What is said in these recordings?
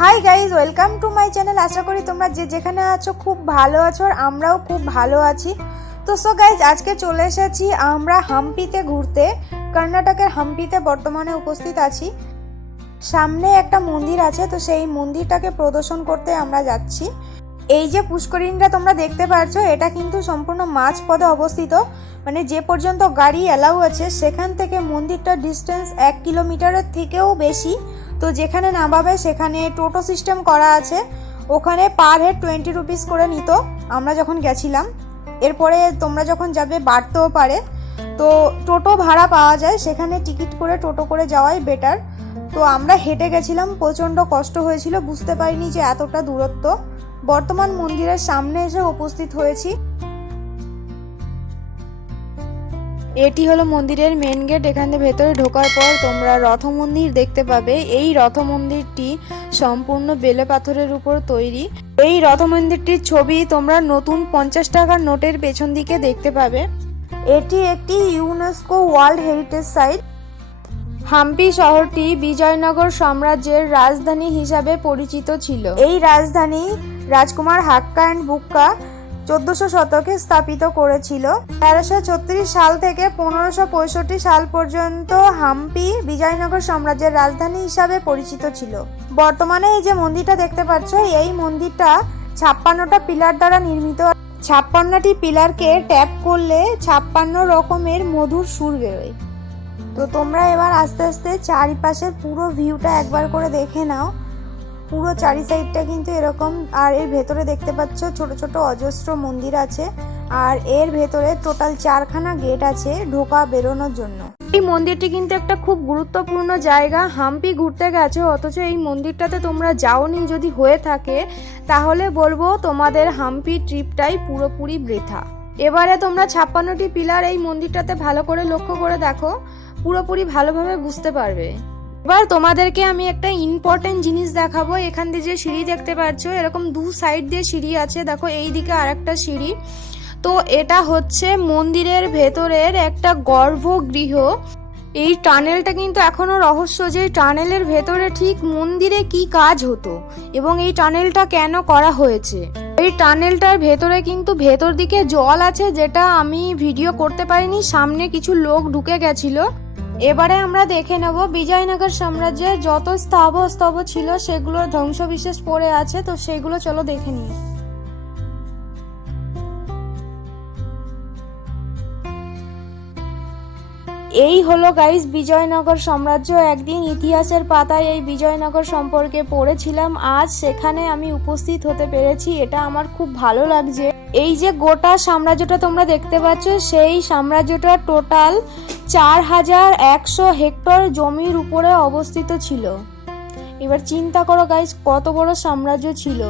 Hi guys welcome to my channel আশা করি তোমরা যে যেখানে আছো খুব ভালো আছো আর আমরাও খুব ভালো আছি। তো সো গাইজ আজকে চলে এসেছি আমরা হাম্পিতে ঘুরতে। কর্ণাটকের হাম্পিতে বর্তমানে উপস্থিত আছি। সামনে একটা মন্দির আছে, তো সেই মন্দিরটাকে প্রদর্শন করতে আমরা যাচ্ছি। এই যে পুষ্করিণীটা তোমরা দেখতে পাচ্ছ, এটা কিন্তু সম্পূর্ণ মাঝ পদে অবস্থিত। মানে যে পর্যন্ত গাড়ি অ্যালাউ আছে, সেখান থেকে মন্দিরটার ডিস্টেন্স এক কিলোমিটারের থেকেও বেশি। তো যেখানে নামাবে সেখানে টোটো সিস্টেম করা আছে। ওখানে পার হেড টোয়েন্টি রুপিস করে নিত, আমরা যখন গেছিলাম। এরপরে তোমরা যখন যাবে বাড়তেও পারে। তো টোটো ভাড়া পাওয়া যায়, সেখানে টিকিট করে টোটো করে যাওয়াই বেটার। তো আমরা হেঁটে গেছিলাম, প্রচণ্ড কষ্ট হয়েছিল, বুঝতে পারিনি যে এতটা দূরত্ব। বর্তমান মন্দিরের সামনে এসে উপস্থিত হয়েছি। এটি হলো মন্দিরের মেন গেট এখান ভেতরে ঢোকার পর তোমরা রথ মন্দির দেখতে পাবে। এই রথ মন্দিরটি সম্পূর্ণ বেলে পাথরের উপর তৈরি। এই রথ মন্দিরটির ছবি তোমরা নতুন পঞ্চাশ টাকার নোটের পেছন দিকে দেখতে পাবে। এটি একটি UNESCO world heritage site Hampi শহরটি বিজয়নগর সাম্রাজ্যের রাজধানী হিসাবে পরিচিত ছিল। এই রাজধানী রাজকুমার হাক্কা অ্যান্ড বুক্কা চোদ্দশো শতকে স্থাপিত করেছিল। তেরোশো ছত্রিশ সাল থেকে পনেরোশো পঁয়ষট্টি সাল পর্যন্ত হাম্পি বিজয়নগর সাম্রাজ্যের রাজধানী হিসাবে পরিচিত ছিল। বর্তমানে এই যে মন্দিরটা দেখতে পাচ্ছ, এই মন্দিরটা ছাপ্পান্নটা পিলার দ্বারা নির্মিত। ছাপ্পান্নটি পিলারকে ট্যাপ করলে ছাপ্পান্ন রকমের মধুর সুর বেরোয়। তো তোমরা এবার আস্তে আস্তে চারিপাশের পুরো ভিউটা একবার করে দেখে নাও। পুরো চারি সাইডটা কিন্তু এরকম। আর এর ভেতরে দেখতে পাচ্ছ ছোট ছোট অজস্র মন্দির আছে। আর এর ভেতরে টোটাল চারখানা গেট আছে ঢোকা বেরোনোর জন্য। এই মন্দিরটি কিন্তু একটা খুব গুরুত্বপূর্ণ জায়গা। হাম্পি ঘুরতে গেছো, অথচ এই মন্দিরটাতে তোমরা যাওনি যদি হয়ে থাকে, তাহলে বলব তোমাদের হাম্পি ট্রিপটাই পুরোপুরি বৃথা। এবারে তোমরা ছাপ্পান্নটি পিলার এই মন্দিরটাতে ভালো করে লক্ষ্য করে দেখো। পুরোপুরি ভালোভাবে বুঝতে পারবে। এবার তোমাদেরকে আমি একটা ইম্পর্টেন্ট জিনিস দেখাবো। এখান দিয়ে যে সিঁড়ি দেখতে পাচ্ছ, এরকম দু সাইড দিয়ে সিঁড়ি আছে। দেখো এই দিকে আরেকটা সিঁড়ি। তো এটা হচ্ছে মন্দিরের ভেতরের একটা গর্ভগৃহ। এই টানেলটা কিন্তু এখনও রহস্য যে টানেলের ভেতরে ঠিক মন্দিরে কি কাজ হতো এবং এই টানেলটা কেন করা হয়েছে। এই টানেলটার ভেতরে কিন্তু ভেতর দিকে জল আছে, যেটা আমি ভিডিও করতে পারিনি। সামনে কিছু লোক ঢুকে গেছিল। এবারে আমরা দেখে নেব বিজয়নগর সাম্রাজ্যের যত স্তব স্তব ছিল, সেগুলোর ধ্বংসবিশেষ পড়ে আছে, তো সেগুলো চলো দেখে নিই। এই হলো গাইস বিজয়নগর সাম্রাজ্য। একদিন ইতিহাসের পাতায় এই বিজয়নগর সম্পর্কে পড়েছিলাম। আজ সেখানে আমি উপস্থিত হতে পেরেছি, এটা আমার খুব ভালো লাগছে। এই যে গোটা সাম্রাজ্যটা তোমরা দেখতে পাচ্ছ, সেই সাম্রাজ্যটা টোটাল চার হাজার একশো হেক্টর জমির উপরে অবস্থিত ছিল। এবার চিন্তা করো গাইস কত বড় সাম্রাজ্য ছিল।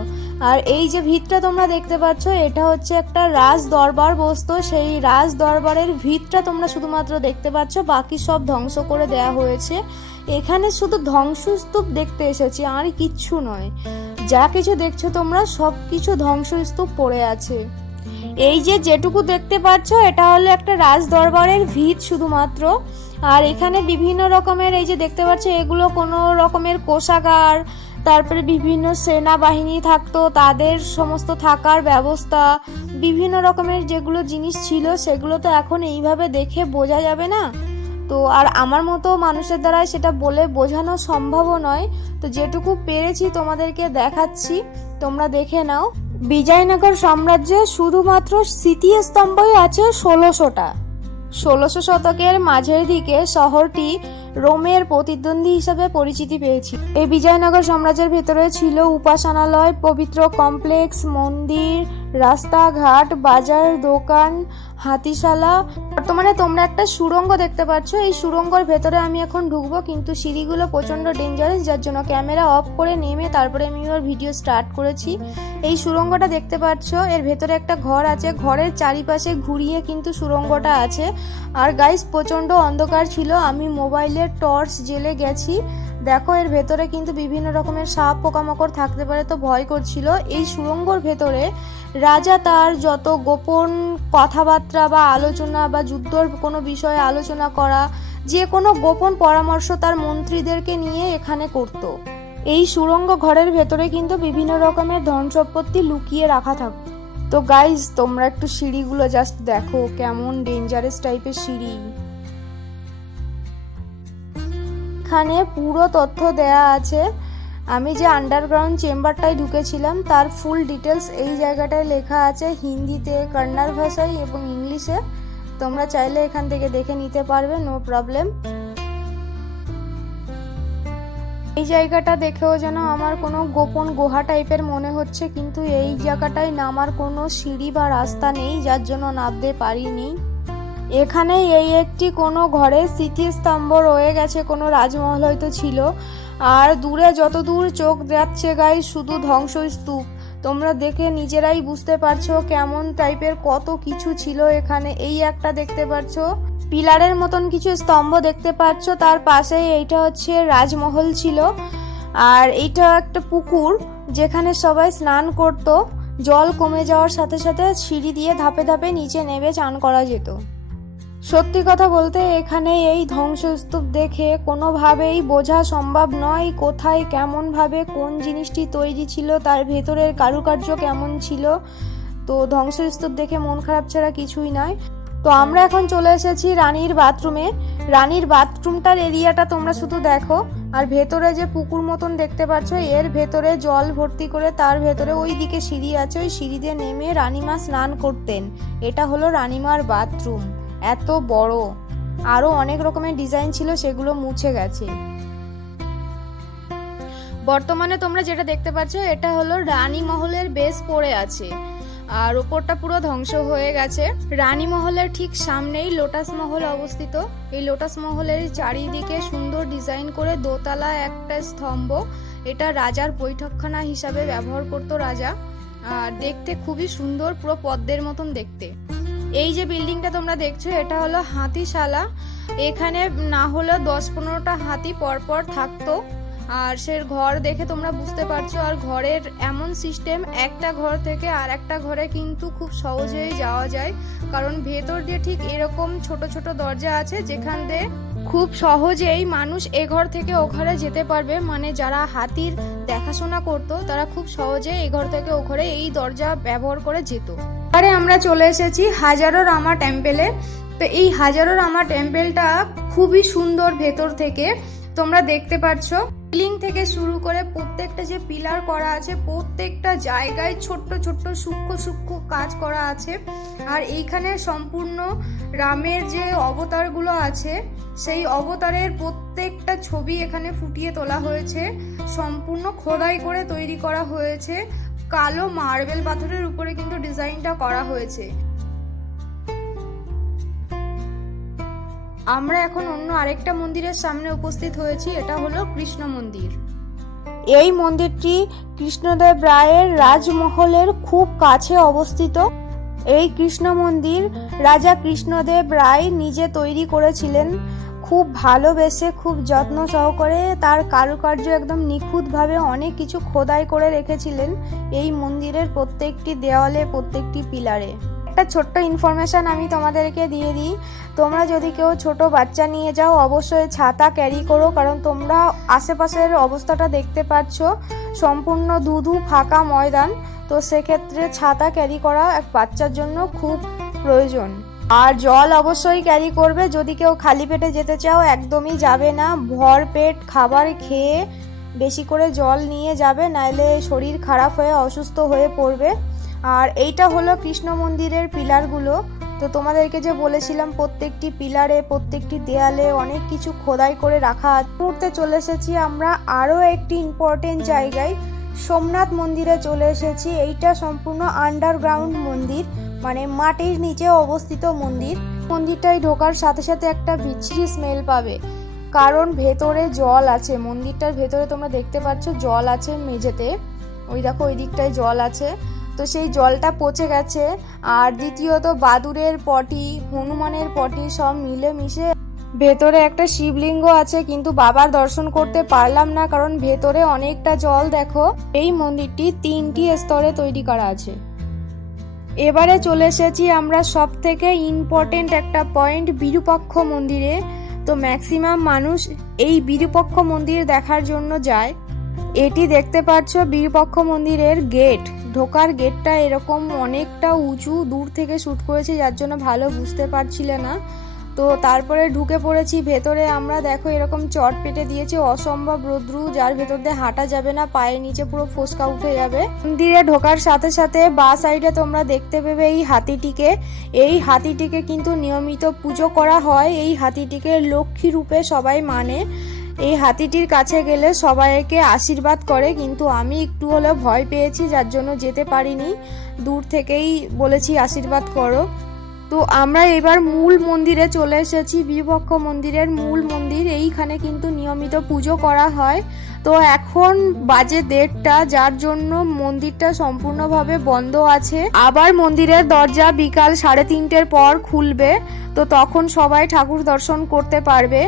আর এই যে ভিতটা তোমরা দেখতে পাচ্ছ, এটা হচ্ছে একটা রাজ দরবার বস্তু। সেই রাজ দরবারের ভিতটা তোমরা শুধুমাত্র দেখতে পাচ্ছ, বাকি সব ধ্বংস করে দেয়া হয়েছে। এখানে শুধু ধ্বংসস্তূপ দেখতে এসেছি, আর কিচ্ছু নয়। যা কিছু দেখছ তোমরা, সব কিছু ধ্বংসস্তূপ পড়ে আছে। এই যে যেটুকু দেখতে পাচ্ছ, এটা হলো একটা রাজ দরবারের ভিত শুধুমাত্র। আর এখানে বিভিন্ন রকমের, এই যে দেখতে পাচ্ছ, এগুলো কোনো রকমের কোষাগার তারপরে বিভিন্ন সেনাবাহিনী থাকতো, তাদের সমস্ত থাকার ব্যবস্থা, বিভিন্ন রকমের যেগুলো জিনিস ছিল সেগুলো তো এখন এইভাবে দেখে বোঝা যাবে না। তো আর আমার মতো মানুষের দ্বারা সেটা বলে বোঝানো সম্ভবও নয়। তো যেটুকু পেরেছি তোমাদেরকে দেখাচ্ছি, তোমরা দেখে নাও। বিজয়নগর সাম্রাজ্যে শুধুমাত্র স্মৃতিস্তম্ভই আছে ষোলোশোটা। ষোলোশো শতকের মাঝের দিকে শহরটি রোমের প্রতিদ্বন্দ্বী হিসাবে পরিচিতি পেয়েছিল এই বিজয়নগর সাম্রাজ্যের ভেতরে ছিল উপাসনালয়, পবিত্র কমপ্লেক্স, মন্দির, রাস্তাঘাট, বাজার, দোকান, হাতিশালা। বর্তমানে তোমরা একটা সুড়ঙ্গ দেখতে পাচ্ছ। এই সুড়ঙ্গর ভেতরে আমি এখন ঢুকবো, কিন্তু সিঁড়িগুলো প্রচণ্ড ডেঞ্জারাস যার জন্য ক্যামেরা অফ করে নেমে তারপরে আমি ওর ভিডিও স্টার্ট করেছি। এই সুড়ঙ্গটা দেখতে পাচ্ছ, এর ভেতরে একটা ঘর আছে। ঘরের চারিপাশে ঘুরিয়ে কিন্তু সুড়ঙ্গটা আছে। আর গাইস প্রচণ্ড অন্ধকার ছিল। আমি মোবাইলের টর্চ জেলে গেছি। দেখো, এর ভেতরে কিন্তু বিভিন্ন রকমের সাপ, পোকামাকড় থাকতে পারে তো ভয় করছিল। এই সুড়ঙ্গর ভেতরে রাজা তার যত গোপন কথাবার্তা বা আলোচনা বা যুদ্ধর কোনো বিষয়ে আলোচনা করা, যে কোনো গোপন পরামর্শ তার মন্ত্রীদেরকে নিয়ে এখানে করত। এই সুড়ঙ্গ ঘরের ভেতরে কিন্তু বিভিন্ন রকমের ধন সম্পত্তি লুকিয়ে রাখা থাকে। তো গাইজ তোমরা একটু সিঁড়িগুলো জাস্ট দেখো, কেমন ডেঞ্জারাস টাইপের সিঁড়ি। এখানে পুরো তথ্য দেয়া আছে। আমি যে আন্ডারগ্রাউন্ড চেম্বারটায় ঢুকেছিলাম, তার ফুল ডিটেলস এই জায়গাটায় লেখা আছে। হিন্দিতে কন্নড় ভাষায় এবং ইংলিশে। তোমরা চাইলে এখান থেকে দেখে নিতে পারবে নো প্রবলেম এই জায়গাটা দেখেও যেন আমার কোনো গোপন গুহা টাইপের মনে হচ্ছে, কিন্তু এই জায়গাটায় নামার কোনো সিঁড়ি বা রাস্তা নেই, যার জন্য নামতে পারিনি। এখানে এই একটি কোনো ঘরে স্মৃতিস্তম্ভ রয়ে গেছে, কোনো রাজমহল হয়তো ছিল। আর দূরে যত দূর চোখ যাচ্ছে গায়ে শুধু ধ্বংসস্তূপ। তোমরা দেখে নিজেরাই বুঝতে পারছ কেমন টাইপের কত কিছু ছিল এখানে। এই একটা দেখতে পারছ, পিলারের মতন কিছু স্তম্ভ দেখতে পাচ্ছ তার পাশেই এইটা হচ্ছে রাজমহল ছিল। আর এইটা একটা পুকুর যেখানে সবাই স্নান করতো। জল কমে যাওয়ার সাথে সাথে সিঁড়ি দিয়ে ধাপে ধাপে নিচে নেমে চান করা যেত। সত্যি কথা বলতে এখানে এই ধ্বংসস্তূপ দেখে কোনোভাবেই বোঝা সম্ভব নয় কোথায় কেমনভাবে কোন জিনিসটি তৈরি ছিল, তার ভেতরের কারুকার্য কেমন ছিল। তো ধ্বংসস্তূপ দেখে মন খারাপ ছাড়া কিছুই নয়। তো আমরা এখন চলে এসেছি রানীর বাথরুমে। রানীর বাথরুমটার এরিয়াটা তোমরা শুধু দেখো। আর ভেতরে যে পুকুর মতন দেখতে পাচ্ছ, এর ভেতরে জল ভর্তি করে তার ভেতরে ওই দিকে সিঁড়ি আছে। ওই সিঁড়ি দিয়ে নেমে রানীমা স্নান করতেন। এটা হলো রানীমার বাথরুম। এত বড়। আরও অনেক রকমের ডিজাইন ছিল, সেগুলো মুছে গেছে। বর্তমানে তোমরা যেটা দেখতে পাচ্ছ, এটা হলো রানী মহলের বেস পড়ে আছে। আর ওপরটা পুরো ধ্বংস হয়ে গেছে। রানী মহলের ঠিক সামনেই লোটাস মহল অবস্থিত। এই লোটাস মহলের চারিদিকে সুন্দর ডিজাইন করে দোতলা একটা স্তম্ভ। এটা রাজার বৈঠকখানা হিসাবে ব্যবহার করতো রাজা। আর দেখতে খুবই সুন্দর, পুরো পদ্মের মতন দেখতে। এই যে বিল্ডিংটা তোমরা দেখছ, এটা হলো হাতিশালা। এখানে না হলে দশ পনেরোটা হাতি পরপর থাকতো। আর সে ঘর দেখে তোমরা বুঝতে পারছ, আর ঘরের এমন সিস্টেম একটা ঘর থেকে আর একটা ঘরে কিন্তু খুব সহজেই যাওয়া যায়। কারণ ভেতর দিয়ে ঠিক এরকম ছোট ছোট দরজা আছে, যেখান দিয়ে খুব সহজেই মানুষ এ ঘর থেকে ও ঘরে যেতে পারবে। মানে যারা হাতির দেখাশোনা করতো, তারা খুব সহজে এ ঘর থেকে ও ঘরে এই দরজা ব্যবহার করে যেত। আরে আমরা চলে এসেছি হাজারো রামা টেম্পেলে। তো এই হাজারো রামা টেম্পেলটা খুবই সুন্দর ভেতর থেকে তোমরা দেখতে পাচ্ছ বিল্ডিং থেকে শুরু করে প্রত্যেকটা যে পিলার করা আছে, প্রত্যেকটা জায়গায় ছোট্ট ছোট্ট সূক্ষ্ম সূক্ষ্ম কাজ করা আছে। আর এইখানে সম্পূর্ণ রামের যে অবতারগুলো আছে, সেই অবতারের প্রত্যেকটা ছবি এখানে ফুটিয়ে তোলা হয়েছে। সম্পূর্ণ খোদাই করে তৈরি করা হয়েছে। কালো মার্বেল পাথরের উপরে কিন্তু ডিজাইনটা করা হয়েছে। আমরা এখন অন্য আরেকটা মন্দিরের সামনে উপস্থিত হয়েছি, এটা হলো কৃষ্ণ মন্দির। এই মন্দিরটি কৃষ্ণদেব রায়ের রাজমহলের খুব কাছে অবস্থিত। এই কৃষ্ণ মন্দির রাজা কৃষ্ণদেব রায় নিজে তৈরি করেছিলেন। খুব ভালোবেসে, খুব যত্ন সহকারে তার কারুকার্য একদম নিখুঁতভাবে অনেক কিছু খোদাই করে রেখেছিলেন এই মন্দিরের প্রত্যেকটি দেওয়ালে, প্রত্যেকটি পিলারে। একটা ছোট্ট ইনফরমেশন আমি তোমাদেরকে দিয়ে দিই। তোমরা যদি কেউ ছোট বাচ্চা নিয়ে যাও, অবশ্যই ছাতা ক্যারি করো, কারণ তোমরা আশেপাশের অবস্থাটা দেখতে পাচ্ছ। সম্পূর্ণ দুধু ফাঁকা ময়দান। তো সেক্ষেত্রে ছাতা ক্যারি করা এক বাচ্চার জন্য খুব প্রয়োজন। আর জল অবশ্যই ক্যারি করবে। যদি কেউ খালি পেটে যেতে চাও, একদমই যাবে না। ভর পেট, খাবার খেয়ে বেশি করে জল নিয়ে যাবে, নাইলে শরীর খারাপ হয়ে, অসুস্থ হয়ে পড়বে। আর এইটা হলো কৃষ্ণ মন্দিরের পিলারগুলো। তো তোমাদেরকে যে বলেছিলাম, প্রত্যেকটি পিলারে, প্রত্যেকটি দেয়ালে অনেক কিছু খোদাই করে রাখা মুহূর্তে চলে এসেছি আমরা আরও একটি ইম্পর্টেন্ট জায়গায়। সোমনাথ মন্দিরে চলে এসেছি। এইটা সম্পূর্ণ আন্ডারগ্রাউন্ড মন্দির মানে মাটির নিচে অবস্থিত মন্দির। মন্দিরটায় ঢোকার সাথে সাথে একটা বিচ্ছিরি স্মেল পাবে, কারণ ভেতরে জল আছে। মন্দিরটার ভেতরে তোমরা দেখতে পাচ্ছ জল আছে মেঝেতে। ওই দেখো, ওই দিকটায় জল আছে। তো সেই জলটা পচে গেছে। আর দ্বিতীয়ত বাদুরের পটি, হনুমানের পটি সব মিলে মিশে ভেতরে একটা শিবলিঙ্গ আছে, কিন্তু বাবার দর্শন করতে পারলাম না, কারণ ভেতরে অনেকটা জল দেখো। এই মন্দিরটি তিনটি স্তরে তৈরি করা আছে। এবারে চলে এসেছি আমরা সব থেকে ইম্পর্টেন্ট একটা পয়েন্ট বিরূপাক্ষ মন্দিরে। তো ম্যাক্সিমাম মানুষ এই বিরূপাক্ষ মন্দির দেখার জন্য যায়। এটি দেখতে পাচ্ছ বীরপক্ষ মন্দিরের গেট ঢোকার গেটটা এরকম অনেকটা উঁচু, দূর থেকে শ্যুট করেছি, যার জন্য ভালো বুঝতে পারছিলে না। তো তারপরে ঢুকে পড়েছি, ভেতরে আমরা দেখো এরকম চট পেটে দিয়েছে, অসম্ভব রোদ্রু, যার ভেতর দিয়ে হাঁটা যাবে না, পায়ের নিচে পুরো ফোসকা উঠে যাবে। মন্দিরে ঢোকার সাথে সাথে বা সাইডে তোমরা দেখতে পেবে এই হাতিটিকে। এই হাতিটিকে কিন্তু নিয়মিত পুজো করা হয়, এই হাতিটিকে লক্ষ্মী রূপে সবাই মানে। এই হাতিটির কাছে গেলে সবাইকে আশীর্বাদ করে, কিন্তু আমি একটু হলেও ভয় পেয়েছি, যার জন্য যেতে পারিনি। দূর থেকেই বলেছি, আশীর্বাদ করো। তো আমরা এবার মূল মন্দিরে চলে এসেছি বিভক্ষ মন্দিরের মূল মন্দির। এইখানে কিন্তু নিয়মিত পুজো করা হয়। তো এখন বাজে দেড়টা, যার জন্য মন্দিরটা সম্পূর্ণভাবে বন্ধ আছে। আবার মন্দিরের দরজা বিকাল সাড়ে তিনটের পর খুলবে, তো তখন সবাই ঠাকুর দর্শন করতে পারবে।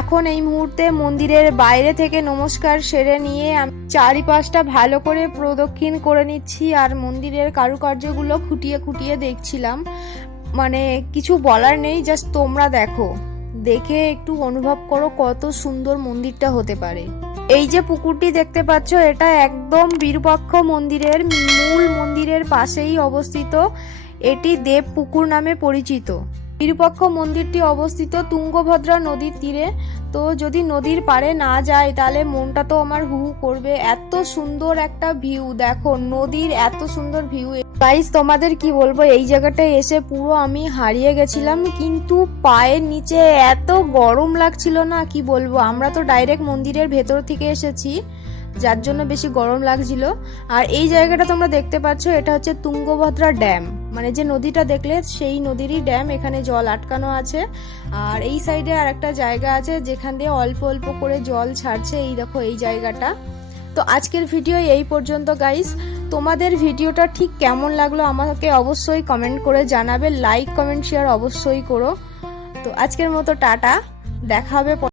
এখন এই মুহূর্তে মন্দিরের বাইরে থেকে নমস্কার সেরে নিয়ে আমি চারিপাশটা ভালো করে প্রদক্ষিণ করে নিচ্ছি আর মন্দিরের কারুকার্যগুলো খুঁটিয়ে খুঁটিয়ে দেখছিলাম। মানে কিছু বলার নেই, জাস্ট তোমরা দেখো। দেখে একটু অনুভব করো কত সুন্দর মন্দিরটা হতে পারে। এই যে পুকুরটি দেখতে পাচ্ছ, এটা একদম বীরপক্ষ মন্দিরের মূল মন্দিরের পাশেই অবস্থিত। এটি দেব পুকুর নামে পরিচিত। বীরপক্ষ মন্দিরটি অবস্থিত তুঙ্গভদ্রা নদীর তীরে। তো যদি নদীর পাড়ে না যায়, তাহলে মনটা তো আমার হু করবে। এত সুন্দর একটা ভিউ দেখো নদীর এত সুন্দর ভিউ গাইস তোমাদের কি বলব? এই জায়গাটায় এসে পুরো আমি হারিয়ে গেছিলাম, কিন্তু পায়ের নিচে এত গরম লাগছিল না, কি বলব? আমরা তো ডাইরেক্ট মন্দিরের ভেতর থেকে এসেছি। যার জন্য বেশি গরম লাগছিল। আর এই জায়গাটা তোমরা দেখতে পাচ্ছ, এটা হচ্ছে তুঙ্গভদ্রা ড্যাম। মানে যে নদীটা দেখলে, সেই নদীরই ড্যাম, এখানে জল আটকানো আছে। আর এই সাইডে আর একটা জায়গা আছে, যেখান দিয়ে অল্প অল্প করে জল ছাড়ছে এই দেখো, এই জায়গাটা। তো আজকের ভিডিও এই পর্যন্ত গাইস তোমাদের ভিডিওটা ঠিক কেমন লাগল, আমাকে অবশ্যই কমেন্ট করে জানাবে। লাইক কমেন্ট শেয়ার অবশ্যই করো। তো আজকের মতো, টাটা। দেখা হবে